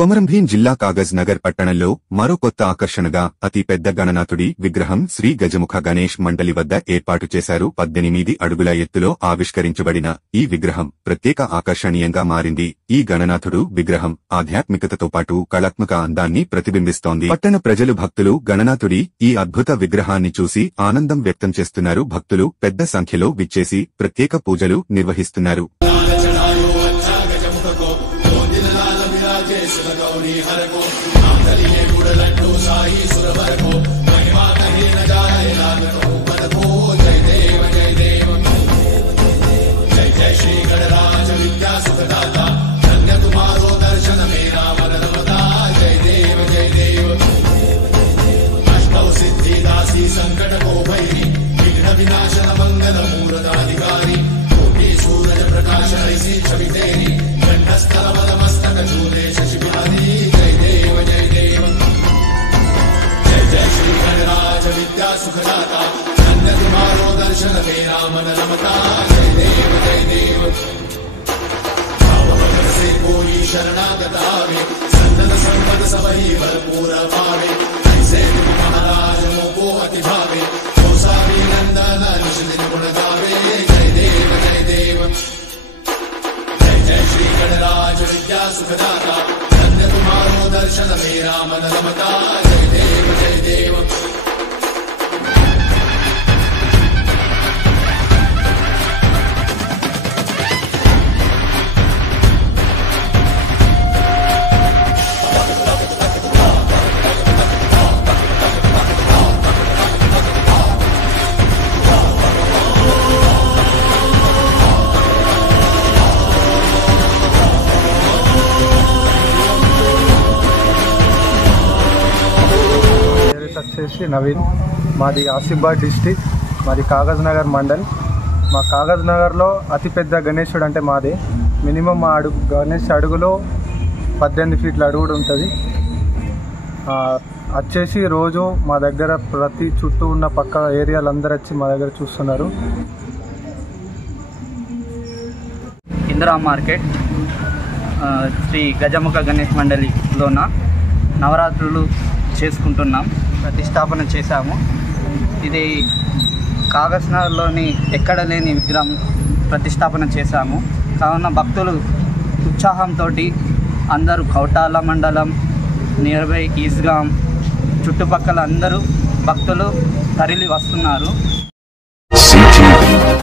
కొమరం భీం జిల్లా కాగజ్ నగర్ పట్టణంలో మరో కొత్త ఆకర్షణగా అతి పెద్ద గణనాథుడి విగ్రహం శ్రీ గజముఖ గణేష్ మండలి వద్ద ఏర్పాటు చేశారు. 18 అడుగుల ఎత్తులో ఆవిష్కరించబడిన ఈ విగ్రహం ప్రత్యేక ఆకర్షణీయంగా మారింది. ఈ గణనాథుడు విగ్రహం ఆధ్యాత్మికతతో పాటు కళాత్మక అందాన్ని ప్రతిబింబిస్తోంది. పట్టణ ప్రజలు భక్తులు గణనాథుడి ఈ అద్భుత విగ్రహాన్ని చూసి ఆనందం వ్యక్తం చేస్తున్నారు. భక్తులు పెద్ద సంఖ్యలో విచ్చేసి ప్రత్యేక పూజలు నిర్వహిస్తున్నారు. संकट को भैरी विघ्न विनाशन मंगल मूर्ताधिकारी कोटि सूरज प्रकाश ऐसी छवि तेरी कंठस्थल मस्तक झूले शशि बिहारी जय देव जय देव जय जय श्री गणराज विद्या सुखदाता धन्य तुम्हारो दर्शन मेरा मन रमता जय देव जय देव से कोई शरणागत आवे संतत संपद सबही भरपूर पावे ऐसे महाराज मोको अति भावे कौसारी नंदन निश्चित गुण गावे जय देव जय देव जय जय श्री गणराज विद्या सुखदाता धन्य तुम्हारो दर्शन मेरा मन रमता जय देव जय देव వచ్చేసి నవీన్, మాది ఆసిఫాబాద్ డిస్టిక్, మాది కాగజ్ నగర్ మండల్. మా కాగజ్ నగర్లో అతిపెద్ద గణేశుడు అంటే మాదే. మినిమం మా గణేష్ అడుగులో 18 ఫీట్ల అడుగుడు ఉంటుంది. వచ్చేసి రోజు మా దగ్గర ప్రతి చుట్టూ ఉన్న పక్క ఏరియాలందరూ వచ్చి మా దగ్గర చూస్తున్నారు. ఇందిరా మార్కెట్ శ్రీ గజముఖ గణేష్ మండలిలోన నవరాత్రులు చేసుకుంటున్నాం. ప్రతిష్టాపన చేశాము. ఇది కాగజ్ నగర్లోని ఎక్కడ లేని విగ్రహం ప్రతిష్టాపన చేశాము. కావున భక్తులు ఉత్సాహంతో అందరూ కౌటాల మండలం, నియర్ బై ఈస్గాం చుట్టుపక్కల అందరూ భక్తులు తరలి వస్తున్నారు.